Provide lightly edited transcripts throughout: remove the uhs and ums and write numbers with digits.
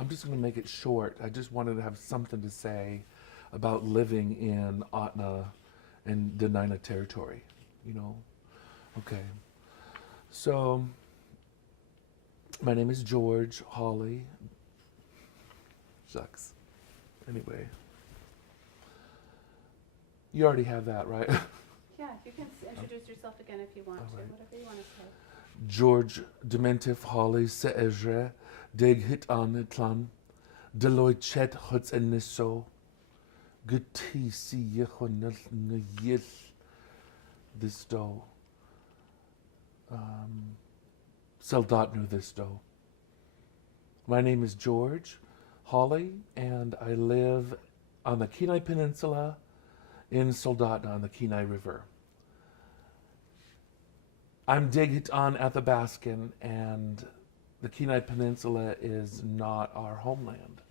I'm just going to make it short. I just wanted to have something to say about living in Atna and Dena'ina territory, you know. Okay. So, my name is George Hawley. Shucks. Anyway, you already have that, right? Yeah, you can introduce yourself again if you want All to, right. whatever you want to say. George Diementif Hawley Se'ezre Dig Hit An Tlan Deloitte Chet Huts and Nisso Guti Si Yechon Yil This Do Seldat Nu This Do. My name is George Hawley, and I live on the Kenai Peninsula in Soldotna on the Kenai River. I'm Dighitan Athabascan, and the Kenai Peninsula is not our homeland.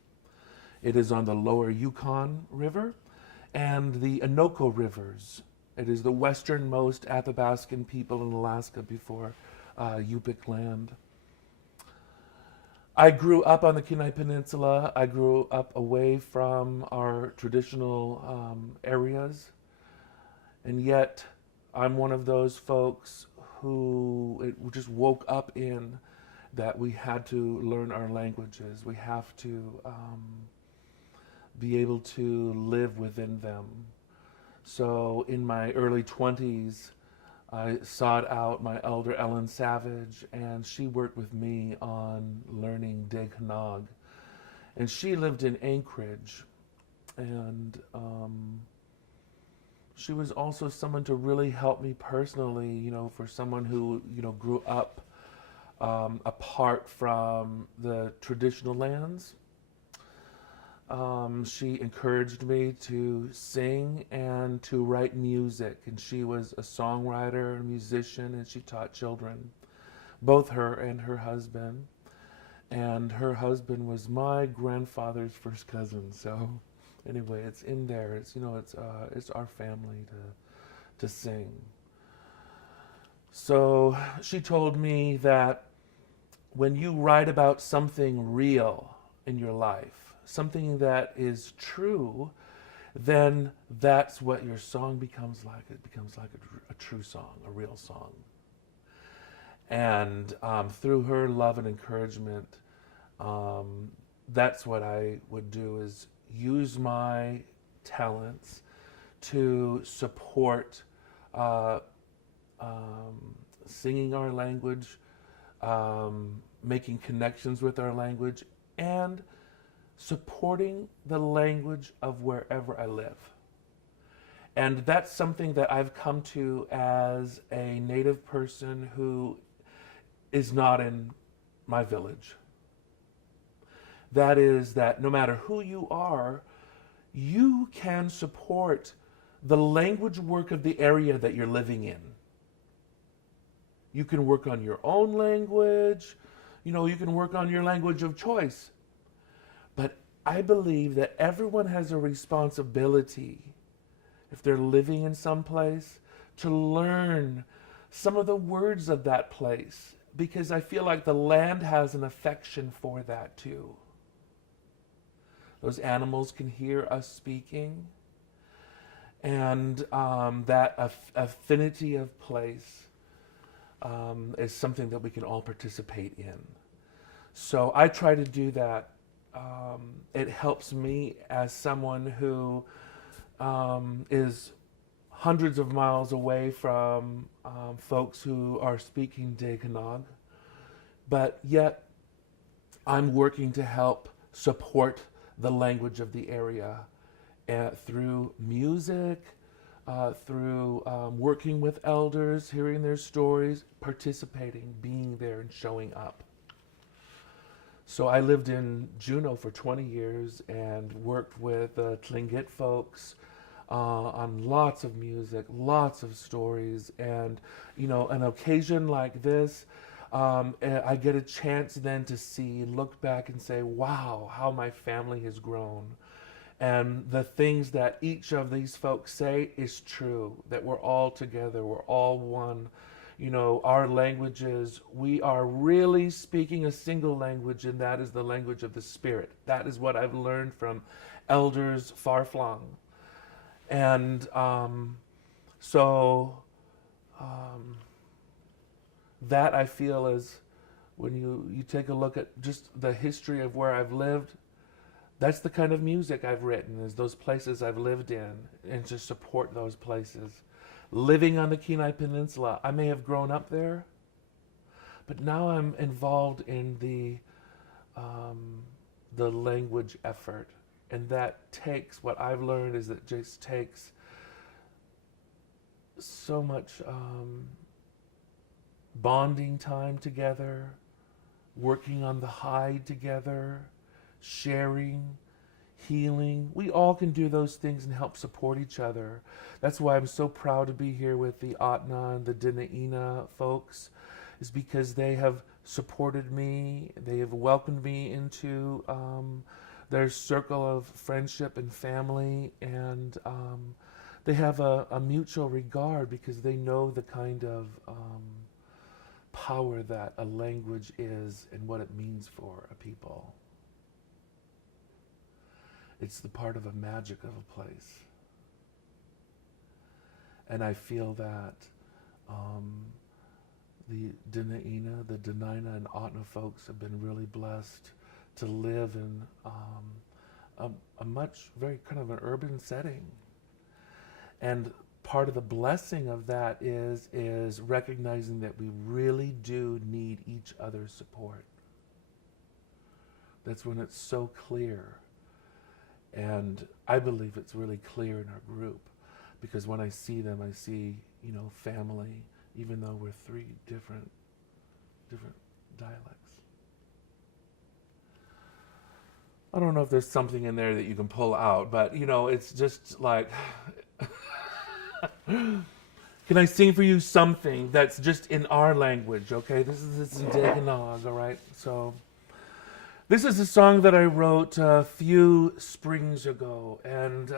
It is on the lower Yukon River and the Anoka Rivers. It is the westernmost Athabascan people in Alaska before Yupik land. I grew up on the Kenai Peninsula. I grew up away from our traditional areas, and yet I'm one of those folks who it just woke up in that we had to learn our languages. We have to be able to live within them. So in my early 20s, I sought out my elder Ellen Savage, and she worked with me on learning Deghanog. And she lived in Anchorage, and she was also someone to really help me personally, you know, for someone who, you know, grew up apart from the traditional lands. She encouraged me to sing and to write music, and she was a songwriter, a musician, and she taught children, both her and her husband. And her husband was my grandfather's first cousin. So, anyway, it's in there. It's, you know, it's our family to sing. So she told me that when you write about something real in your life, something that is true, then that's what your song becomes like. It becomes like a true song, a real song. And through her love and encouragement, that's what I would do, is use my talents to support singing our language, making connections with our language, and supporting the language of wherever I live. And that's something that I've come to as a Native person who is not in my village. That is that no matter who you are, you can support the language work of the area that you're living in. You can work on your own language, you know, you can work on your language of choice. But I believe that everyone has a responsibility, if they're living in some place, to learn some of the words of that place, because I feel like the land has an affection for that too. Those animals can hear us speaking, and that affinity of place is something that we can all participate in. So I try to do that. It helps me as someone who is hundreds of miles away from folks who are speaking Deghanog, but yet I'm working to help support the language of the area through music, through working with elders, hearing their stories, participating, being there, and showing up. So I lived in Juneau for 20 years and worked with Tlingit folks on lots of music, lots of stories, and you know, an occasion like this, I get a chance then to see, look back and say, wow, how my family has grown. And the things that each of these folks say is true, that we're all together, we're all one. our languages, we are really speaking a single language, and that is the language of the Spirit. That is what I've learned from elders far flung. And so that I feel is when you take a look at just the history of where I've lived, that's the kind of music I've written, is those places I've lived in, and to support those places. Living on the Kenai Peninsula, I may have grown up there, but now I'm involved in the language effort, and that takes, what I've learned is that just takes so much bonding time together, working on the hide together, sharing, healing. We all can do those things and help support each other. That's why I'm so proud to be here with the Atna and the Dinaina folks, is because they have supported me. They have welcomed me into their circle of friendship and family, and they have a mutual regard because they know the kind of power that a language is and what it means for a people. It's the part of a magic of a place. And I feel that the Dinaina, the Denaina and Atna folks have been really blessed to live in a much, very kind of an urban setting. And part of the blessing of that is recognizing that we really do need each other's support. That's when it's so clear. And I believe it's really clear in our group, because when I see them, I see, family, even though we're three different dialects. I don't know if there's something in there that you can pull out, but it's just like, can I sing for you something that's just in our language? Okay, this is in Deganog, all right? So this is a song that I wrote a few springs ago, and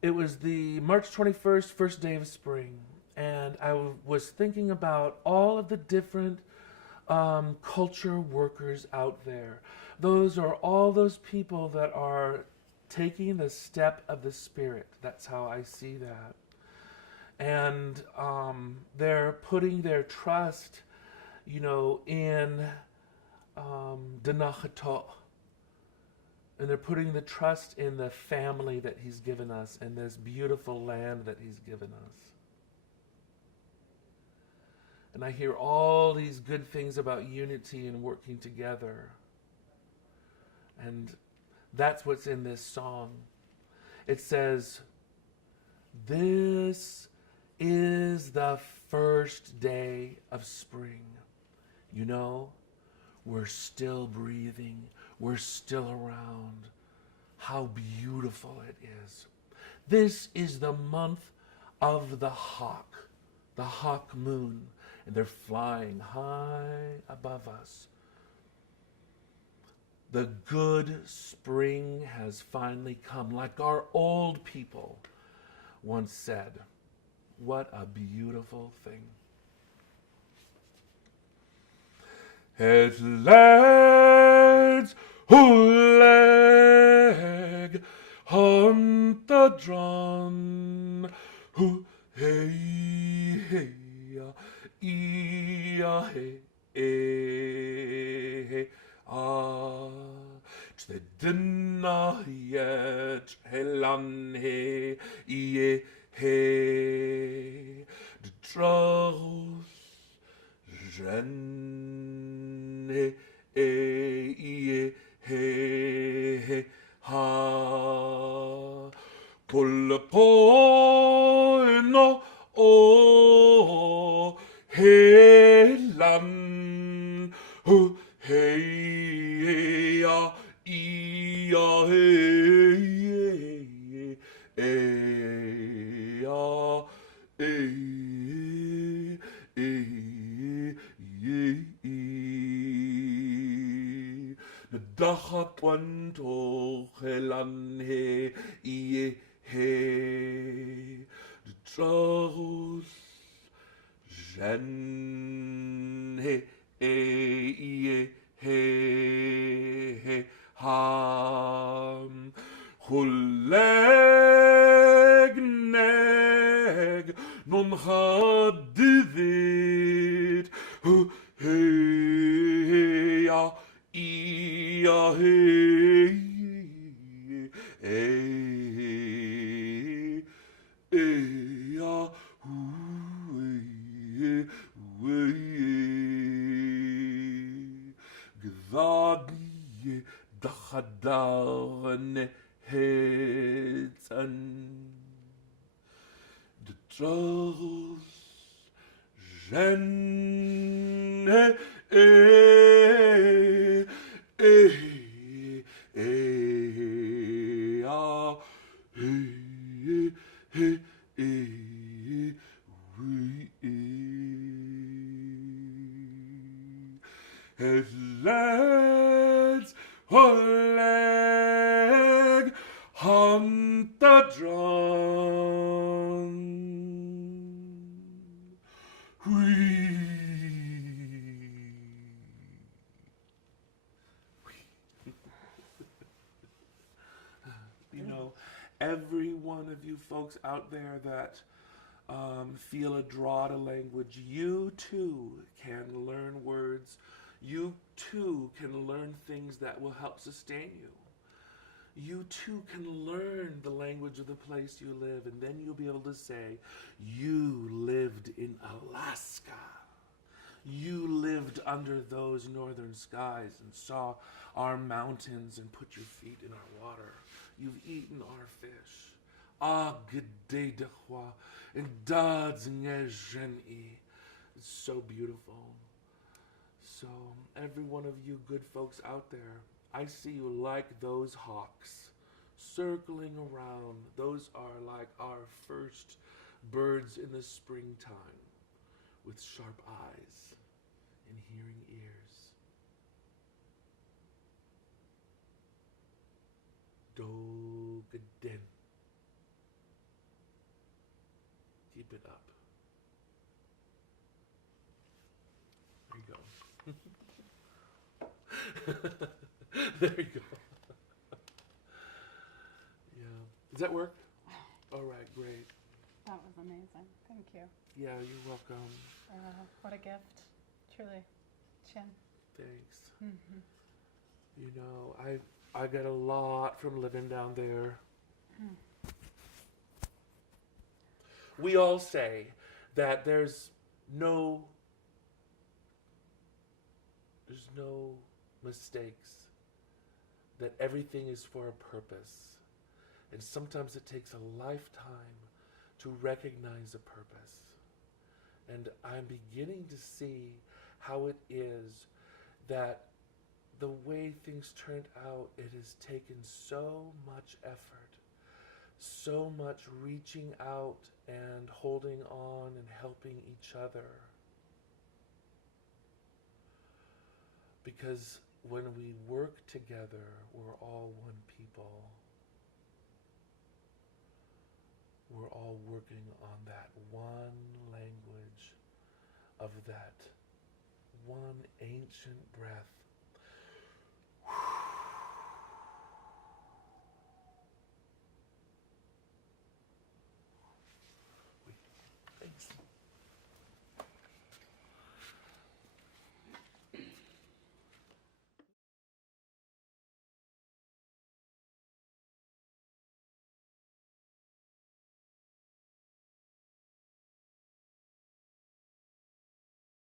it was the March 21st, first day of spring, and I was thinking about all of the different culture workers out there. Those are all those people that are taking the step of the Spirit. That's how I see that. And they're putting their trust, in Denachato. And they're putting the trust in the family that He's given us and this beautiful land that He's given us. And I hear all these good things about unity and working together. And that's what's in this song. It says, "This is the first day of spring. We're still breathing. We're still around. How beautiful it is. This is the month of the hawk moon, and they're flying high above us. The good spring has finally come, like our old people once said. What a beautiful thing." Het lads huleg hunter dran hu hey hey ia hey hey the dinner yet helan he ie he the troubles ren ie he ha pull no o helan hu hey ya ia hey ya de dag gaat want helan he ie he de trouwens Jen, he, ye, he, ham. Hulleg, neg, non hadivit, hu, he, ya, ia, he, ya, Gvagi dachadar hetzen de trolls jen his lads Oleg hunt the drum. You know, every one of you folks out there that feel a draw to language, you too can learn words. You too can learn things that will help sustain you. You too can learn the language of the place you live, and then you'll be able to say, you lived in Alaska. You lived under those northern skies and saw our mountains and put your feet in our water. You've eaten our fish. Ah, g'day dechwa, and dad's ngezhen-i. It's so beautiful. So, every one of you good folks out there, I see you like those hawks circling around. Those are like our first birds in the springtime with sharp eyes and hearing ears. Dogaden. Keep it up. There you go. There you go. Yeah. Does that work? All right, great. That was amazing. Thank you. Yeah, you're welcome. What a gift. Truly. Chin. Thanks. Mm-hmm. You know, I got a lot from living down there. We all say that there's no mistakes, that everything is for a purpose. And sometimes it takes a lifetime to recognize a purpose. And I'm beginning to see how it is that the way things turned out, it has taken so much effort, so much reaching out and holding on and helping each other. Because when we work together, we're all one people. We're all working on that one language of that one ancient breath